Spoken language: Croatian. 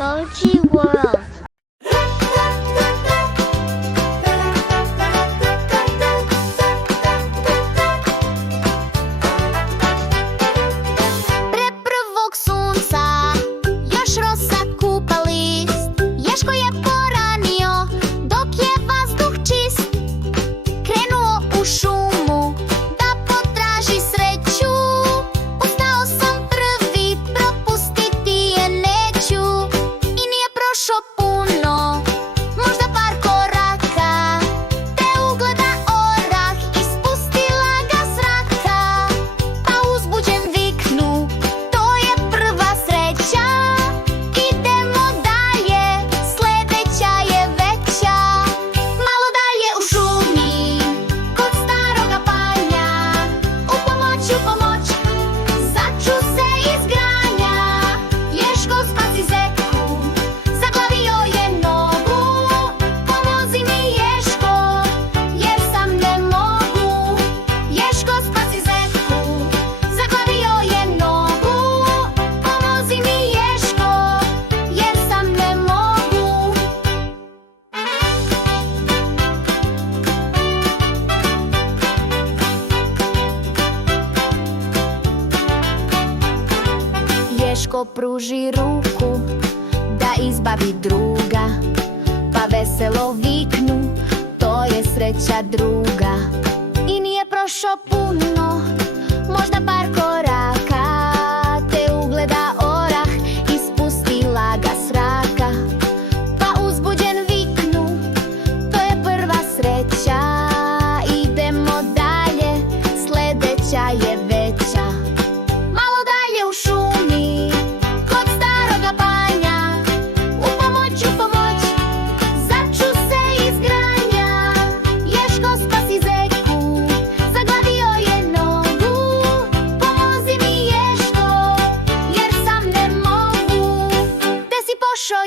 Emoji World. Pre prvog sunca još rosa kupa list. Ješko je poranio dok je vazduh čist. Krenuo u šumu da potraži sreću. Ustao sam prvi, propustiti je neću. I nije prošlo puno, možda par koraka, te ugleda orah, ispustila ga s raka. Pa uzbuđen viknu, to je prva sreća. Idemo dalje, sljedeća je veća. Malo dalje u šumi, kod staroga panja, u pomoć, začu se iz granja. Ješko spasi zeku, zaglavio je nogu. Pomozi mi Ješko, jer sam ne mogu. Ješko spasi zeku, zaglavio je nogu. Pomozi mi Ješko, jer sam ne mogu. Ješko pruži ruku da izbavi druga, pa veselo viknu, to je sreća druga. I nije prošlo puno, možda par koraka, te ugleda orah, ispustila ga s raka. Pa uzbuđen viknu, to je prva sreća. Idemo dalje, sljedeća je veća. Malo dalje u šumi, kod staroga panja, u pomoć, začu se iz granja. Ješko spasi zeku, zaglavio je nogu. Pomozi mi Ješko, jer sam ne mogu. Gde si pošao